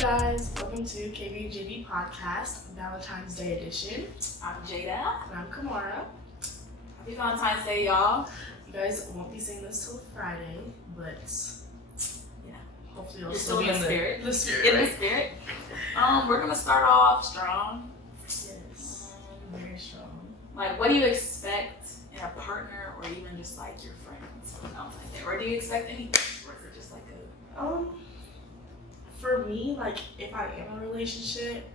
guys, welcome to KBJB Podcast, Valentine's Day edition. I'm Jada. And I'm Kamara. Happy Valentine's Day, y'all. You guys won't be seeing this till Friday, but yeah, hopefully you'll You're still be in the spirit. In Right? the spirit. We're gonna start off strong. Yes, very strong. Like, what do you expect in a partner, or even just like your friends on Valentine's Day? Or do you expect anything, or is it just like a? For me, like if I am in a relationship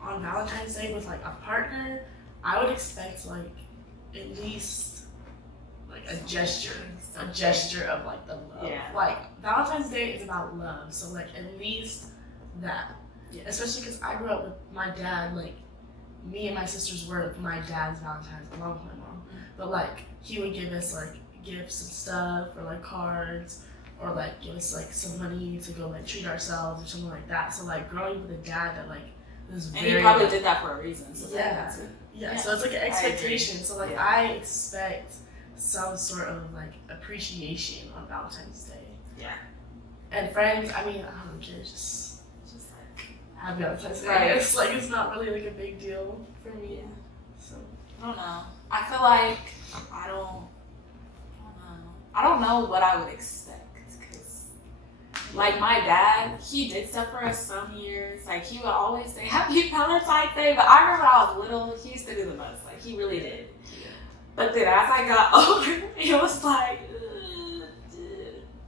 on Valentine's Day with like a partner, I would expect like at least like a gesture of like the love. Yeah. Like Valentine's Day is about love, so like at least that. Yeah. Especially because I grew up with my dad. Like me and my sisters were my dad's Valentine's along with my mom, but like he would give us like gifts and stuff or like cards. Or like give us like some money to go like treat ourselves or something like that. So like growing with a dad that like was very. And he probably did that for a reason. So yeah. Yeah. So it's like an expectation. So like I expect some sort of like appreciation on Valentine's Day. Yeah. And friends, I mean, I don't care, just like have Valentine's Day. Right. It's like it's not really like a big deal for me. Yeah. So I don't know. I feel like I don't know what I would expect. Like my dad, he did stuff for us some years. Like he would always say Happy Valentine's Day, but I remember when I was little, he used to do the most. Like he really did. yeah. But then as I got older, it was like,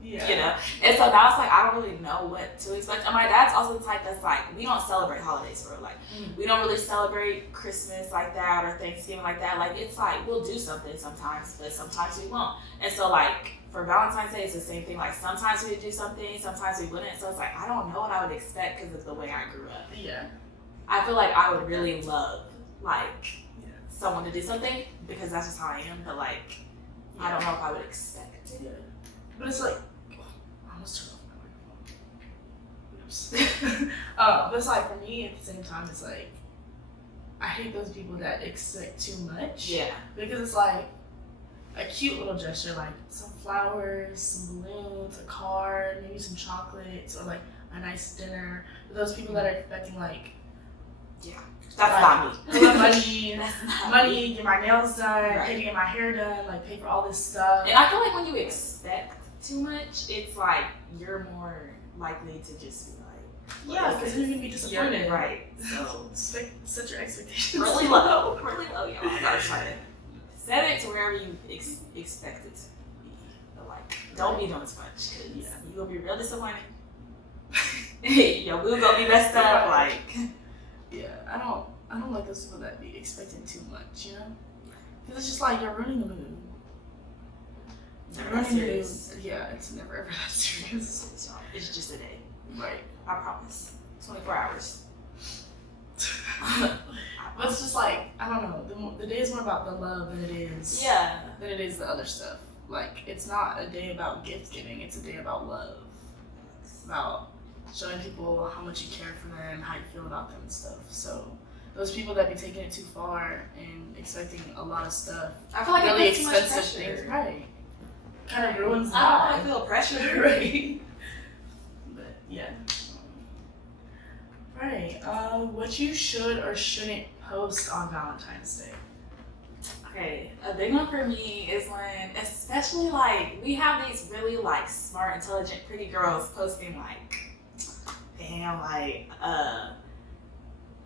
Yeah. you know. And so now it's like I don't really know what to expect. And my dad's also the type that's like, we don't celebrate holidays for like, we don't really celebrate Christmas like that or Thanksgiving like that. Like it's like we'll do something sometimes, but sometimes we won't. And so like. For Valentine's Day, it's the same thing. Like sometimes we would do something, sometimes we wouldn't. So it's like I don't know what I would expect because of the way I grew up. Yeah. I feel like I would really love like someone to do something because that's just how I am. But like I don't know if I would expect it. Yeah. But it's like I almost turned off my microphone. Oops. But it's like for me at the same time, it's like I hate those people that expect too much. Yeah. Because it's like a cute little gesture, like some flowers, some balloons, a card, maybe some chocolates, or like a nice dinner. But those people that are expecting like, That's like, not me. money, That's not money, me. get my nails done, Right. pay to get my hair done, like pay for all this stuff. And I feel like when you expect too much, it's like you're more likely to just be like, Yeah, because you're gonna be disappointed. Right. So set your expectations really low, y'all. I gotta try to set it to wherever you expect it to be. But like, don't be doing as much because you gonna be real disappointed. Your mood gonna be messed up. Like, yeah, I don't like those people that be expecting too much, you know? Because it's just like you're ruining the mood. never Ruining that the mood. serious. Yeah, it's never ever that serious. It's just a day. Right. I promise. 24 hours. But it's just like, I don't know, the day is more about the love than it is the other stuff. Like, it's not a day about gift giving, it's a day about love. About showing people how much you care for them, how you feel about them and stuff. So those people that be taking it too far and expecting a lot of stuff, I feel like really it puts too much expensive pressure. things, right? Kind of ruins the I don't vibe. want to feel pressure. Right. But yeah. Right. What you should or shouldn't post on Valentine's Day? Okay, a big one for me is when, especially like, we have these really like smart, intelligent, pretty girls posting like, damn, like,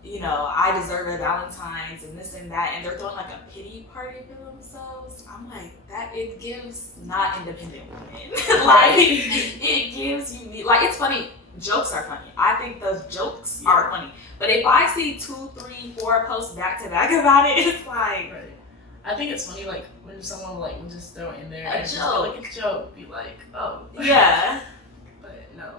you know, I deserve a Valentine's and this and that, and they're throwing like a pity party for themselves. I'm like, that it gives not independent women. Like, it gives you, like, it's funny. Jokes are funny. I think those jokes are funny. But if I see 2, 3, 4 posts back to back about it, it's like. Right. I think it's funny, like, when someone, like, will just throw in there. A and just be like a joke. Be like, oh. Yeah. But no.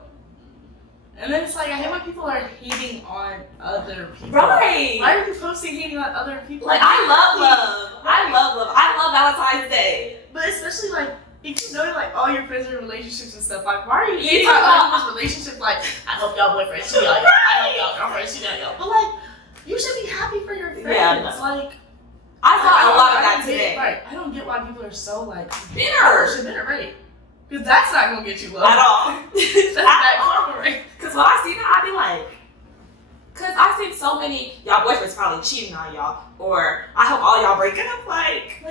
And then it's like, I hate when people are hating on other people. Right. Why are you posting hating on other people? Like, I love love. I love love. I love Valentine's Day. But especially, like, if you know, like, all your friends are in relationships and stuff, like, why are you hating Yeah. on other people's relationships? Like, I hope y'all boyfriends cheat on y'all. I hope y'all girlfriends cheat on y'all. But, like, you should be happy for your friends. Yeah, no. Like, I thought a lot of that don't get- today. Right. I don't get why people are so, like, Bitter. bitter, right? Because that's not going to get you love. At all. That's not going to, right? Because Because when I see that, I be like, because I've seen so many, y'all boyfriends probably cheating on y'all, or I hope all y'all break up. Like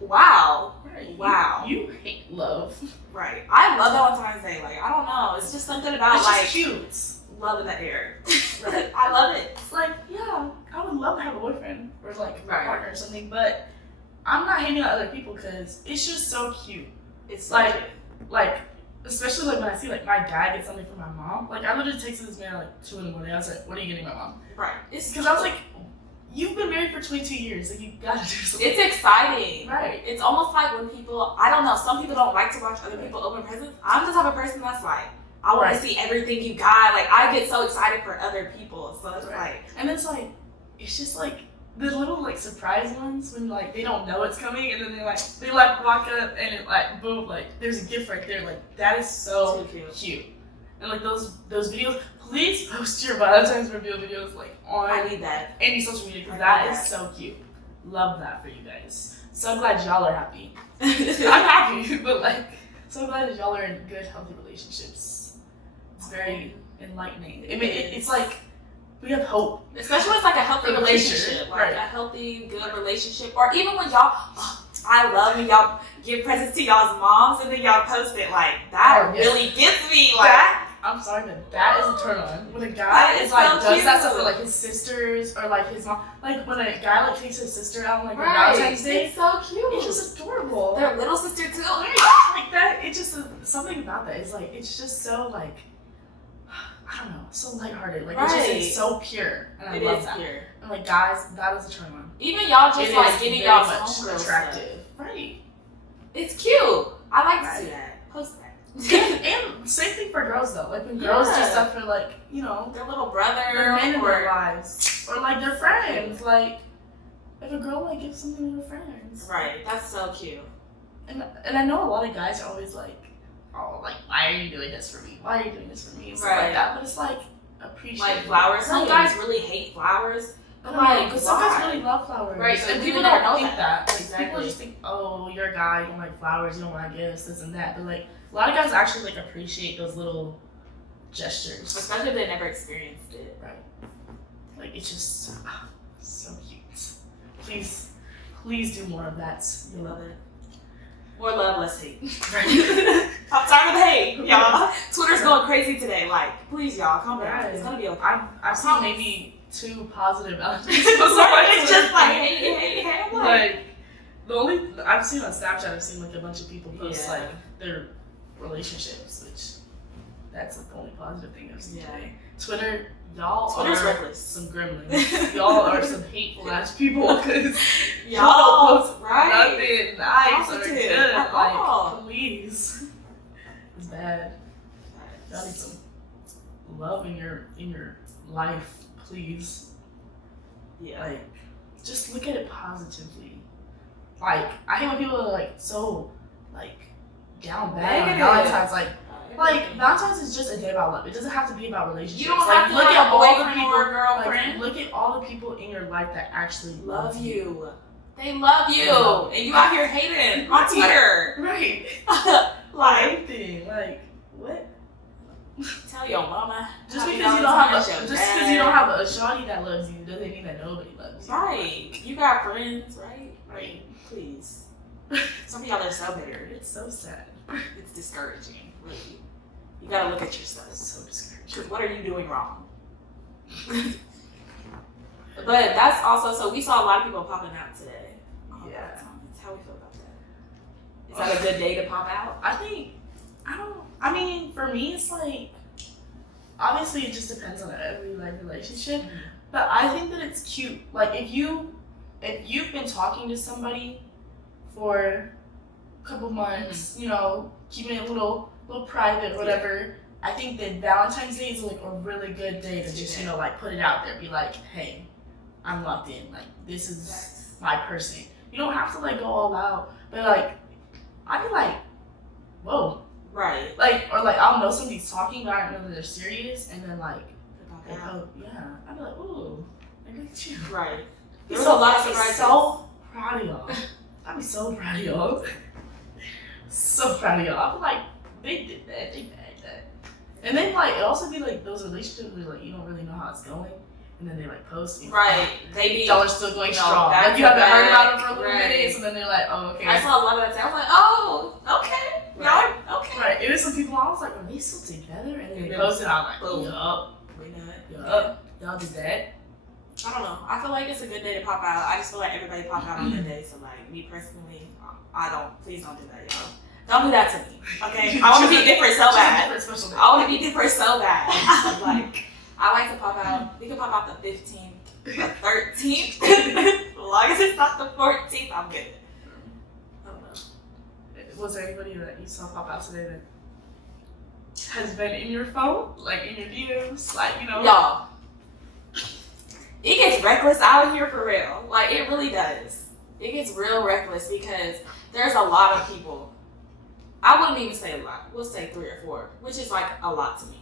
wow. Right. Wow. You hate love. Right. I love Valentine's Day. Like, I don't know. It's just something about, it's like, just cute. Love in the air. Right. I love it. It's like, yeah, I would love to have a boyfriend or like a partner or something, but I'm not hating on other people because it's just so cute. It's like, cute. Like, especially like when I see like my dad get something for my mom. Like, I literally texted this man like 2 a.m. I was like, "What are you getting my mom?" Right. It's because I was like, "You've been married for 22 years. Like, you gotta do something." It's exciting. Right. It's almost like when people, I don't know, some people don't like to watch other people open presents. I'm the type of person that's like, I want to see everything you got. Like, I get so excited for other people. So it's like, and it's like, it's just like the little like surprise ones when like they don't know it's coming, and then they walk up and it like boom, like there's a gift right there. Like, that is so cute. And like those videos, please post your Valentine's reveal videos like on I need that. Any social media, because that is so cute. Love that for you guys. So glad y'all are happy. I'm happy, but like so glad that y'all are in good, healthy relationships. It's very enlightening. I mean, it's like we have hope, especially when it's like a healthy relationship, like a healthy, good relationship, or even when y'all. I love when y'all give presents to y'all's moms and then y'all post it. Like, that really gets me. Like, I'm sorry, but that is a turn on. When a guy is like does that stuff for like his sisters or like his mom, like when a guy like takes his sister out on like Valentine's Day, it's so cute. It's just adorable. Their little sister too. Like that. It's just something about that is like it's just so like I don't know, so lighthearted. Like it's just so pure, and I love that. Pure. And like guys, that is a turn on. Even y'all just like getting y'all's homegirl attractive, stuff. Right? It's cute. I like to see that. Post that. And same thing for girls though. Like when girls do stuff for like, you know, their little brother, their men in their lives, or like their friends. Like if a girl like gives something to her friends, right? That's so cute. And I know a lot of guys are always like, oh, like why are you doing this for me? Why are you doing this for me? And stuff like that. But it's like appreciate like flowers. Some guys really hate flowers. But some guys really love flowers. Right, and people don't think that. Like, people just think, oh, you're a guy, you don't like flowers, you don't like gifts, this and that. But like, a lot of guys actually like appreciate those little gestures. Especially if they never experienced it. Right. Like, it's just so cute. Please do more of that. You love it. More love, less hate. Right. I'm tired of the hate, y'all. Twitter's going crazy today. Like, please, y'all, calm down. It's gonna be okay. I've seen maybe 2 positive Valentines. It's just like hey. Like the only I've seen on Snapchat, I've seen like a bunch of people post like their relationships, which that's like the only positive thing I've seen today. Twitter's are reckless. Some gremlins. Y'all are some hateful ass people because y'all don't post nothing nice or good. Like, please, it's bad. Y'all need some love in your life. Please. Yeah. Like, just look at it positively. Like, I hate when people are like so like down bad on Valentine's. Like Valentine's is just a day about love. It doesn't have to be about relationships. You don't have to look at all the people, or girlfriend. Look at all the people in your life that actually love you. They love you, and you out here hating on Twitter. Right. Like, what? Tell your mama. Just because you don't have a shawty that loves you doesn't mean that nobody loves you. Right. You got friends, right? Right. Please. Some of y'all are so bitter. It's so sad. It's discouraging, really. You gotta look at yourself. It's so discouraging. Because what are you doing wrong? But that's also, so we saw a lot of people popping out today. Yeah. How we feel about that? Is that a good day to pop out? I mean, for me, it's like, obviously it just depends on every like relationship, but I think that it's cute. Like if you've been talking to somebody for a couple months, you know, keeping it a little private or whatever, I think that Valentine's Day is like a really good day to just, you know, like put it out there, be like, hey, I'm locked in, like this is my person. You don't have to like go all out, but like, I'd be like, whoa. Right. Like, or like, I'll know somebody's talking, but I don't know that they're serious, and then like, yeah, I'd be like, ooh, look at you. Right. There's a lot of surprises. So proud of y'all. I'd be so proud of y'all. So proud of y'all. I feel like they did that. They bagged that. And then like it also be like those relationships where like you don't really know how it's going, and then they like post. Right. They be y'all are still going strong. Like you haven't heard about it for a little minute, so then they're like, oh okay. I saw a lot of that. I was like, oh okay, right. Y'all okay. Right. It was some people I was like, are they still together? And then they posted. I'm like, yup. We know it. Yup. Y'all did that. I don't know. I feel like it's a good day to pop out. I just feel like everybody pop out on good days. So like me personally, I don't. Please don't do that, y'all. Don't do that to me, okay? I want to be different so bad. I want to be different so bad. Like, I like to pop out. We can pop out the 15th, the 13th. As long as it's not the 14th, I'm good. I don't know. Was there anybody that you saw pop out today that has been in your phone? Like, in your DMs? Like, you know? Y'all, it gets reckless out here for real. Like, it really does. It gets real reckless because there's a lot of people. I wouldn't even say a lot. We'll say 3 or 4, which is like a lot to me.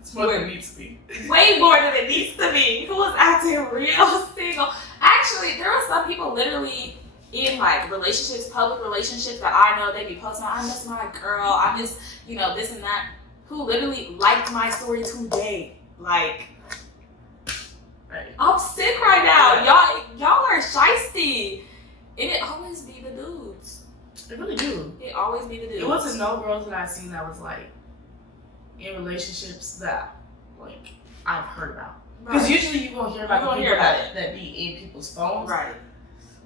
It's more than it needs to be. Way more than it needs to be. Who was acting real single? Actually, there were some people literally in like relationships, public relationships that I know they be posting, I miss my girl, I miss, you know, this and that, who literally liked my story today. Like, right. I'm sick right now. Y'all are shiesty. And it always be the dudes. It really do. It always be the dudes. It wasn't no girls that I've seen that was like in relationships that like I've heard about. Because usually you won't hear about the people that be in people's phones. Right.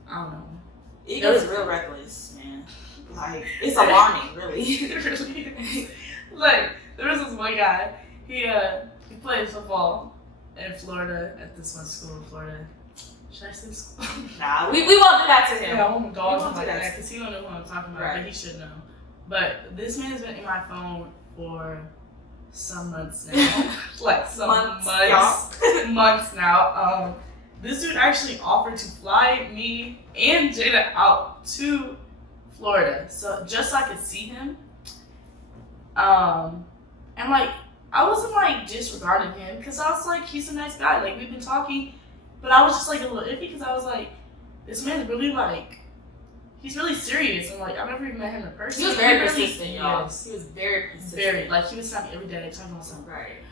I don't know. It gets real reckless, man. Like, it's alarming, really. It really is. Like, there was this one guy, he played football in Florida at this one school in Florida. Should I say school? Nah, we won't do that to him. Yeah, I won't dog him like that because he don't know who I'm talking about, but he should know. But this man has been in my phone for some months now. Like some months now. This dude actually offered to fly me and Jada out to Florida, so just so I could see him. And like I wasn't like disregarding him because I was like, he's a nice guy. Like we've been talking. But I was just like a little iffy because I was like, this man's really like, he's really serious. And like, I've never even met him in person. He was very persistent, y'all. Yes. He was very persistent. Very, like he would stop me every day talking about something. Right.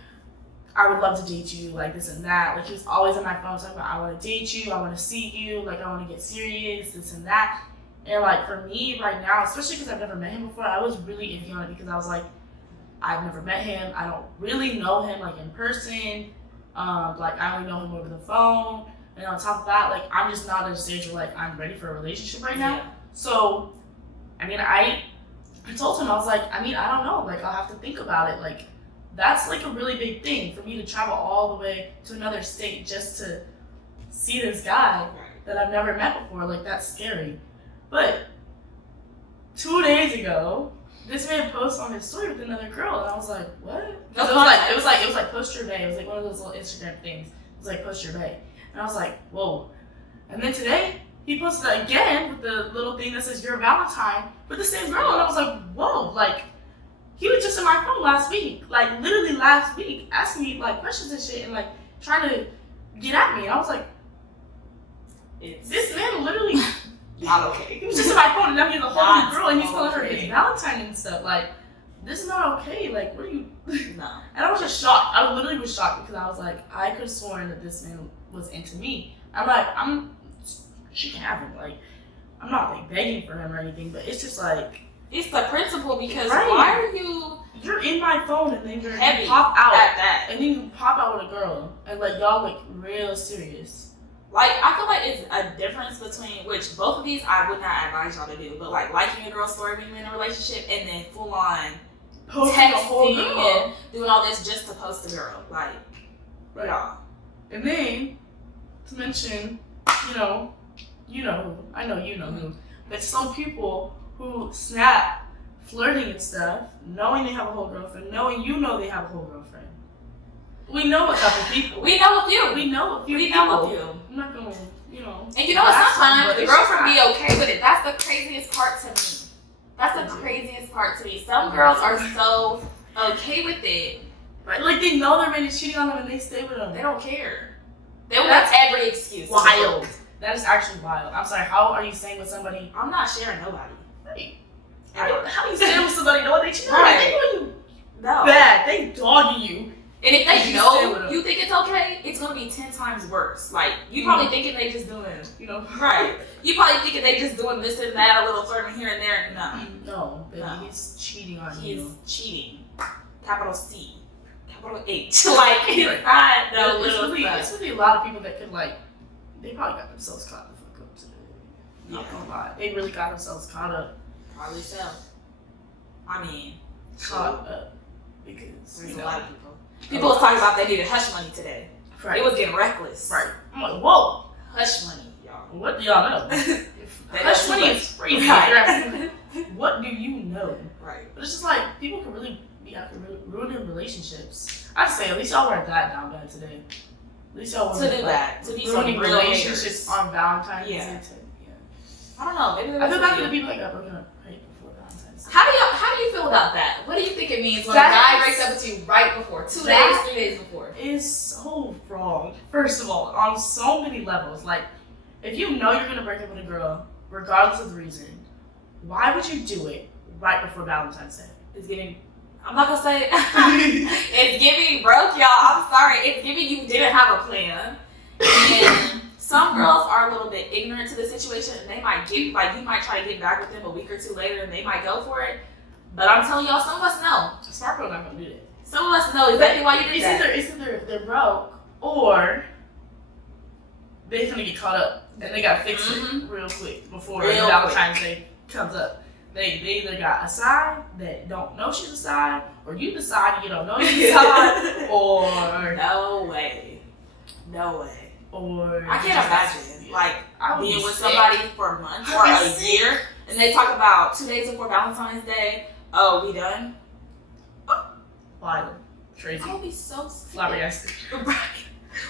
I would love to date you, like this and that. Like he was always on my phone talking about, I want to date you, I want to see you, like I want to get serious, this and that. And like for me right now, especially because I've never met him before, I was really iffy on it because I was like, I've never met him. I don't really know him like in person. Like I only know him over the phone, and on top of that, like I'm just not at a stage where like I'm ready for a relationship right now. Yeah. So, I mean, I told him, I was like, I mean, I don't know, like I'll have to think about it. Like that's like a really big thing for me to travel all the way to another state just to see this guy that I've never met before. Like that's scary. But 2 days ago, this man posted on his story with another girl, and I was like, what? It was like post your bay. It was like one of those little Instagram things. It was like post your bay, and I was like, whoa. And then today he posted it again with the little thing that says you're a Valentine with the same girl, and I was like, whoa. Like he was just in my phone last week, like literally last week, asking me like questions and shit, and like trying to get at me. And I was like, this man literally. Not okay. He was just in my phone and now he's a whole new girl and he's calling her his Valentine and stuff. Like, this is not okay. Like, what are you? No. And I was just shocked. I literally was shocked because I was like, I could have sworn that this man was into me. I'm like, she can have him. Like, I'm not like begging for him or anything, but it's just like. It's the principle because why are you. You're in my phone and then heavy you pop out. At that. And then you pop out with a girl and like y'all like real serious. Like, I feel like it's a difference between, which both of these I would not advise y'all to do, but like liking a girl's story when you're in a relationship and then full on texting and doing all this just to post a girl. Like, y'all. And then, to mention, you know who, I know you know who, but some people who snap flirting and stuff, knowing they have a whole girlfriend, knowing you know they have a whole girlfriend. We know a couple people. We know a few. We know a few people. I'm not gonna, And you know what? Sometimes the girlfriend be okay with it. That's the craziest part to me. That's the craziest part to me. Some girls are so okay with it. Right? Like they know their man is cheating on them and they stay with them. They don't care. They will have every excuse. Wild. That is actually wild. I'm sorry. How are you staying with somebody? I'm not sharing nobody. Right. How are you staying with somebody knowing they cheat on you? No. bad. They dogging you. And if they know you think it's okay, it's gonna be 10 times worse. Like you probably thinking they just doing, right? You probably thinking they just doing this and that, a little flirting here and there. No, baby, he's cheating on you. He's cheating. Capital C, capital H. Like it's not no little stuff. It's really a lot of people that could they probably got themselves caught the fuck up today. Not gonna lie, they really got themselves caught up. Probably so. I mean, caught up because there's a lot of people. People was talking about they needed hush money today. Right. It was getting reckless. Right. I'm like, whoa. Hush money, y'all. What do y'all know? Hush money is crazy. Right. What do you know? Right. But it's just like, people can really be out there ruining relationships. I'd say, at least y'all weren't that down bad today. At least y'all weren't to do that. To be ruining some real relationships on Valentine's Day. Yeah. I don't know. Maybe I feel bad for the people that got broken up right before Valentine's Day. How do you feel about that? What do you think it means when a guy breaks up with you right before? 2 days, 3 days before? Is so wrong. First of all, on so many levels. Like, if you know you're gonna break up with a girl, regardless of the reason, why would you do it right before Valentine's Day? It's giving. I'm not gonna say it's giving broke, y'all. I'm sorry. It's giving you didn't have a plan. And some girls are a little bit ignorant to the situation, and they might you might try to get back with them a week or two later, and they might go for it. But I'm telling y'all, some of us know. A smart girl not gonna do that. Some of us know exactly why you did that. It's either they're broke or they're gonna get caught up and they gotta fix it real quick before Valentine's Day comes up. They either got a side that don't know she's a side, or you decide you don't know you're a side, or no way. Or I can't imagine being with somebody for a month or a year, and they talk about 2 days before Valentine's Day. Oh, we done? Wild, crazy. I would be so flabbergasted. Right.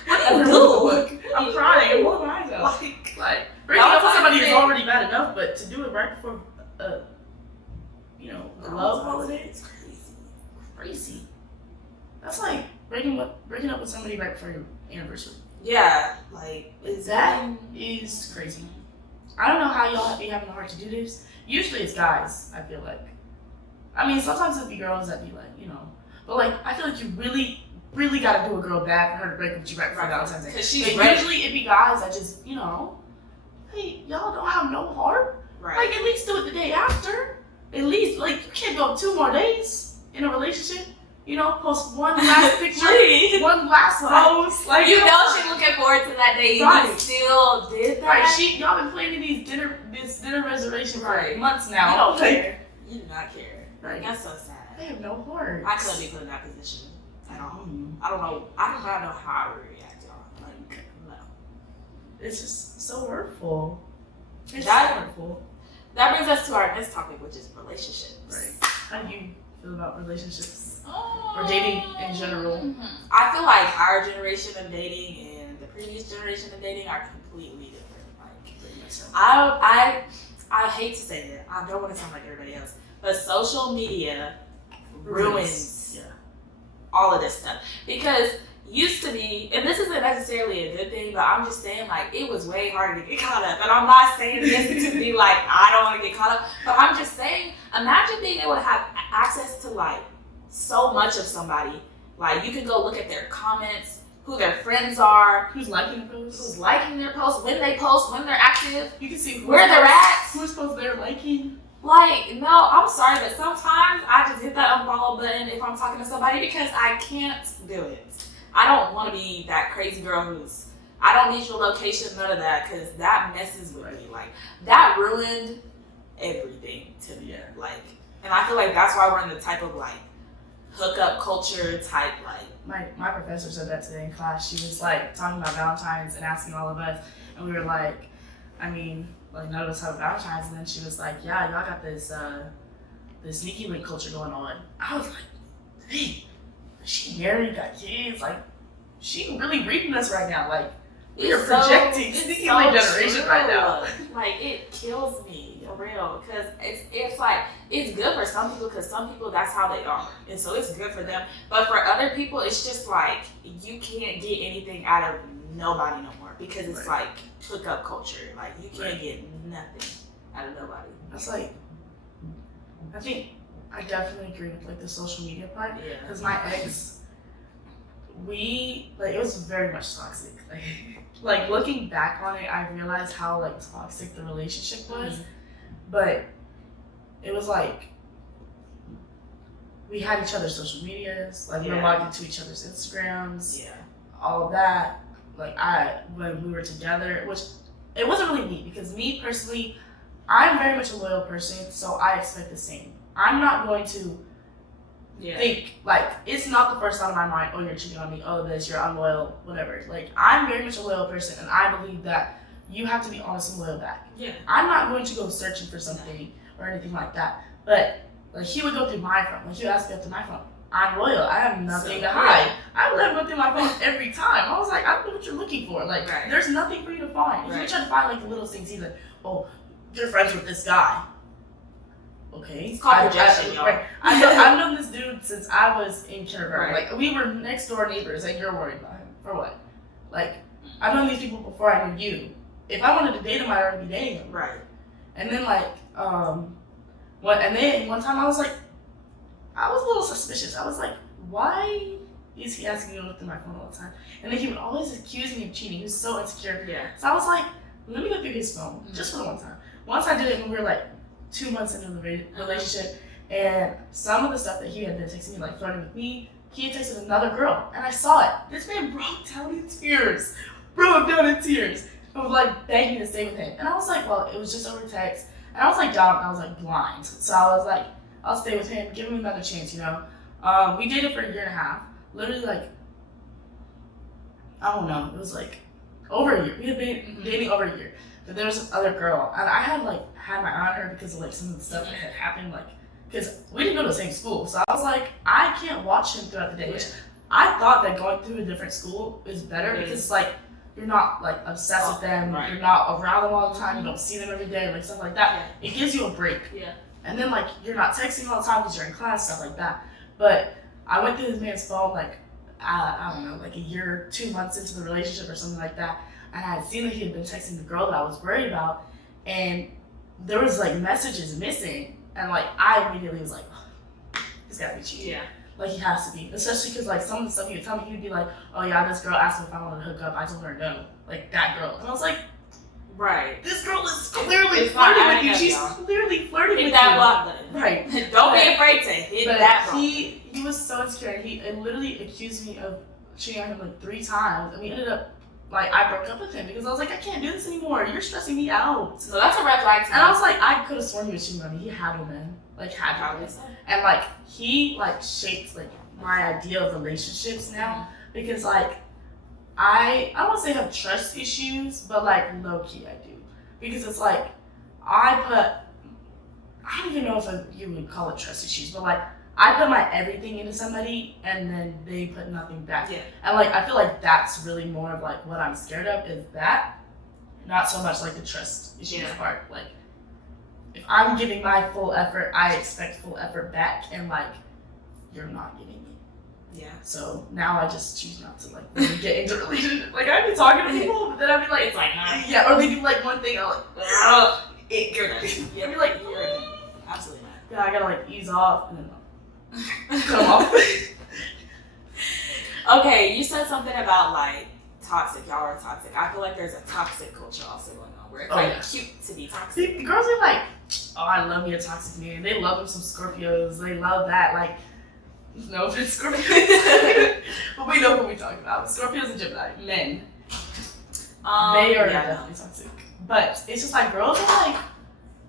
What do you do? I'm crying. I'm rolling my eyes out. Like breaking up with somebody is already bad enough, but to do it right before love holiday is crazy. That's like breaking up with somebody right before your anniversary. Yeah, that is crazy. I don't know how y'all be having the heart to do this. Usually it's guys, I feel like. I mean, sometimes it'll be girls that be like, but I feel like you really, really gotta do a girl bad for her to break up with you right before Valentine's Day. Because usually it be guys that just, hey, y'all don't have no heart. Right. At least do it the day after. At least, you can't go 2 more days in a relationship. Post one last picture, one last post. She's looking forward to that day. You still did that. Right, y'all been planning this dinner reservation for months now. You don't care. You do not care. Right. That's so sad. They have no heart. I couldn't be put in that position at all. I don't know. I do not know how I would react, y'all. No. It's just so hurtful. It's so hurtful. That brings us to our next topic, which is relationships. Right. How do you feel about relationships or dating in general? I feel like our generation of dating and the previous generation of dating are completely different. I hate to say it. I don't want to sound like everybody else, but social media ruins all of this stuff. Because used to be, and this isn't necessarily a good thing, but I'm just saying it was way harder to get caught up. And I'm not saying this to be I don't want to get caught up, but I'm just saying, imagine being able to have access to so much of somebody. You can go look at their comments, who their friends are, who's liking their posts, when they post, when they're active. You can see where they're at, who's posts they're liking. No, I'm sorry, but sometimes I just hit that unfollow button if I'm talking to somebody because I can't do it. I don't want to be that crazy girl I don't need your location, none of that, because that messes with me. That ruined everything to me. And I feel like that's why we're in the type of hookup culture type My professor said that today in class. She was talking about Valentine's and asking all of us, and we were none of us have Valentine's, and then she was like, yeah, y'all got this sneaky link culture going on. I was like, dang, she married, got kids, she really reading us right now. We are projecting sneaky link generation right now. It kills me, for real, because it's good for some people, because some people, that's how they are, and so it's good for them, but for other people, it's just you can't get anything out of nobody no more, because it's hookup culture. You can't get nothing out of nobody. That's I think I definitely agree with like the social media part. Yeah. Because my ex, it was very much toxic. Like looking back on it, I realized how like toxic the relationship was. Mm-hmm. But it was like we had each other's social medias, like we were logged into each other's Instagrams, all of that. Like when we were together, which it wasn't really me, because me personally, I'm very much a loyal person, so I expect the same. I'm not going to think, like, it's not the first thought of my mind, oh, you're cheating on me, oh, this, you're unloyal, whatever. Like, I'm very much a loyal person, and I believe that you have to be honest and loyal back. Yeah. I'm not going to go searching for something or anything like that. But, like, he would go through my phone. Like, he would ask me up to my phone. I'm loyal. I have nothing to hide. I would let him go through my phone every time. I was like, I don't know what you're looking for. Like, there's nothing for you to find. If you try to find, like, the little things, he's like, oh, you're friends with this guy. Okay. It's called projection, y'all. Right. I've known this dude since I was in kindergarten. Like, we were next door neighbors, and you're worried about him. For what? Like, I've known these people before I knew you. If I wanted to date him, I'd already be dating him. Right. And then, like, one time I was like, I was a little suspicious. I was like, why is he asking me to look through my phone all the time? And then he would always accuse me of cheating. He was so insecure. Yeah. So I was like, let me go through his phone, just for the one time. Once I did it, when we were like 2 months into the relationship, and some of the stuff that he had been texting me, like flirting with me, he had texted another girl, and I saw it. This man broke down in tears. I was like begging me to stay with him. And I was like, well, it was just over text. And I was like dumb, and I was like blind. So I was like, I'll stay with him, give him another chance, you know. We dated for 1.5 years. Literally, like, I don't know, it was like over a year. We had been dating over a year. But there was this other girl, and I had like had my eye on her because of like some of the stuff that had happened, like, because we didn't go to the same school. So I was like, I can't watch him throughout the day, which I thought that going through a different school is better because it's like, you're not like obsessed with them, you're not around them all the time, you don't see them every day, like stuff like that. It gives you a break. Yeah. And then like you're not texting all the time because you're in class, stuff like that. But I went through this man's phone like I don't know, like a year, 2 months into the relationship or something like that, and I had seen that he had been texting the girl that I was worried about, and there was like messages missing, and like I immediately was like, oh, he's gotta be cheating. Yeah. Like, he has to be. Especially because, like, some of the stuff he would tell me, he would be like, oh, yeah, this girl asked me if I wanted to hook up. I told her no. Like, that girl. And I was like, right. This girl is clearly flirting with you. She's clearly flirting with you. Hit that block button. Right. Don't be afraid to hit that block. He was so insecure. He literally accused me of cheating on him, like, 3 times. And we ended up, like, I broke up with him because I was like, I can't do this anymore. You're stressing me out. So that's a red flag to me. And I was like, I could have sworn he was cheating on me. He had women. Like, probably so. And like he like shaped like my idea of relationships now, because like I don't want to say I have trust issues, but like low key I do, because it's like I don't even know if you would call it trust issues, but like I put my everything into somebody and then they put nothing back. Yeah. And like I feel like that's really more of like what I'm scared of, is that, not so much like the trust issues part. Like, if I'm giving my full effort, I expect full effort back, and like, you're not giving me. Yeah. So now I just choose not to like really get into a relationship. Like, I'd be talking to people, but then I'd be like, it's like, yeah, or they do like one thing, I'm like, you're done. Yeah. I'd be like, you're done. Absolutely not. Yeah, I gotta like ease off and then come off. Okay, you said something about like toxic. Y'all are toxic. I feel like there's a toxic culture also going on where it's cute to be toxic. See, the girls are like, oh, I love me a toxic man. They love them some Scorpios. They love that. Like, no offense, Scorpios. But we know who we're talking about. Scorpios and Gemini, men. They are definitely toxic. But it's just like, girls are like,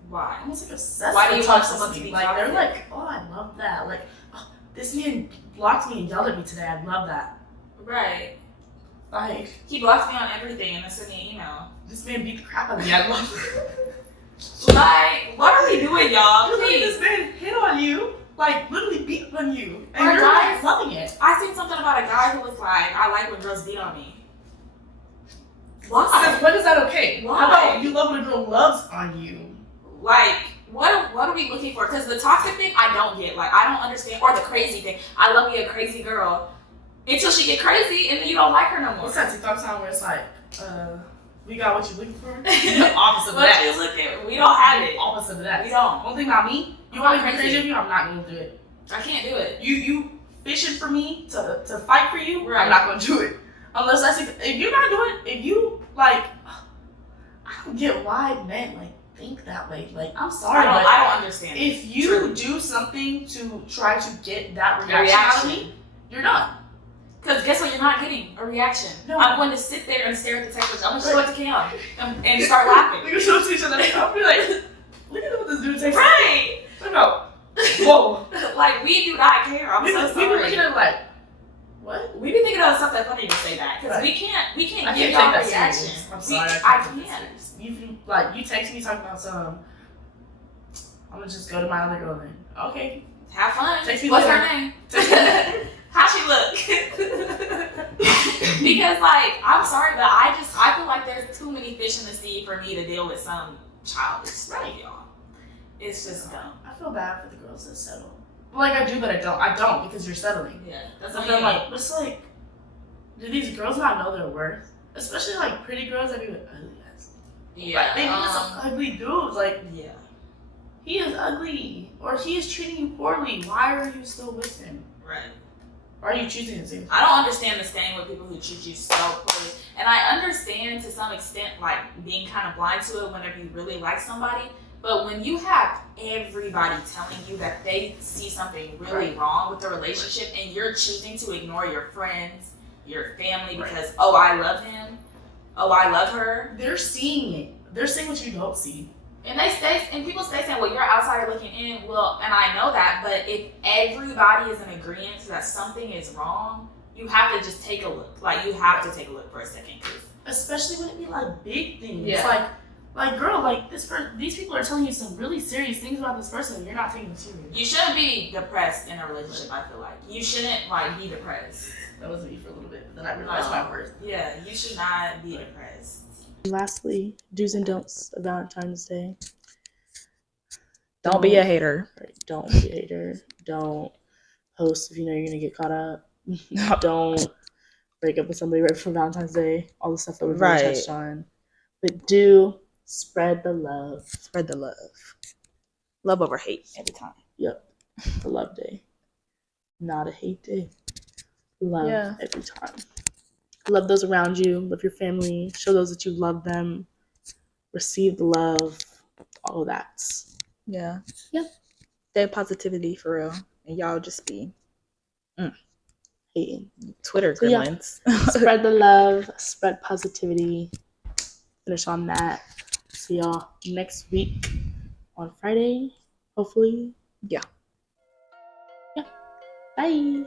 why? Almost like obsessed. Why do you want someone to be like, toxic? They're like, oh, I love that. Like, oh, this man blocked me and yelled at me today. I love that. Right. Like, he blocked me on everything and then sent me an email. This man beat the crap out of me. I love it. Like, what are we doing, y'all? Please. This man hit on you. Like, literally beat on you. And you're like loving it. I seen something about a guy who was like, I like when girls beat on me. Why? When is that okay? Why? How about you love when a girl loves on you? Like, what are we looking for? Because the toxic thing, I don't get. Like, I don't understand. Or the crazy thing. I love me a crazy girl. Until she get crazy, and then you don't like her no more. What's that TikTok time where it's like, we got what you're looking for? The opposite of that. We don't have it. Opposite of that. We don't. One thing about me, You want me to be crazy with you? I'm not gonna do it. I can't do it. You fishing for me to fight for you? Right. I'm not gonna do it. Unless I see, if you're not doing it, if you like, I don't get why men like think that way. Like, I'm sorry, I don't understand. If you do something to try to get that reaction out of me, you're done. Because guess what? You're not getting a reaction. No. I'm going to sit there and stare at the text. I'm going to show it to Cam and start laughing. We can show it to each other. I'll be like, look at what this dude takes. Right. No. Whoa. Like, we do not care. I'm so sorry. We be looking at like, what? We be thinking of something funny to say that. Because we can't give y'all a reaction. I'm sorry. I can't. You text me talking about some, I'm going to just go to my other girl then. Okay. Have fun. Text me What's later. her name? How she look? Because like, I'm sorry, but I feel like there's too many fish in the sea for me to deal with some childish stuff, y'all. It's just dumb. I feel bad for the girls that settle. Like, I do, but I don't. I don't because you're settling. Yeah, that's what what I'm like. It's like, do these girls not know their worth? Especially like pretty girls that be with ugly guys. Yeah, like, they be with some ugly dudes. Like, yeah, he is ugly, or he is treating you poorly. Why are you still with him? Right. Why are you choosing to? I don't understand the staying with people who treat you so poorly. And I understand to some extent, like, being kind of blind to it whenever you really like somebody. But when you have everybody telling you that they see something really wrong with the relationship and you're choosing to ignore your friends, your family, because, oh, I love him, oh, I love her. They're seeing it. They're seeing what you don't see. And people stay saying, well, you're outside looking in. Well, and I know that, but if everybody is in agreement that something is wrong, you have to just take a look. Like, you have to take a look for a second. Especially when it be like big things. Yeah. Like, girl, like these people are telling you some really serious things about this person and you're not taking it serious. You shouldn't be depressed in a relationship, I feel like. You shouldn't, like, be depressed. That was me for a little bit, but then I realized my worth. Yeah, you should not be depressed. Lastly, do's and don'ts of Valentine's Day. Don't be a hater. Don't be a hater. Don't post if you know you're going to get caught up. Don't break up with somebody right before Valentine's Day. All the stuff that we've already touched on. But do spread the love. Spread the love. Love over hate every time. Yep. The love day. Not a hate day. Love every time. Love those around you. Love your family. Show those that you love them. Receive the love. All of that. Yeah. Yep. Stay positivity for real. And y'all just be hating. Twitter gremlins. Spread the love. Spread positivity. Finish on that. See y'all next week on Friday. Hopefully. Yeah. Bye.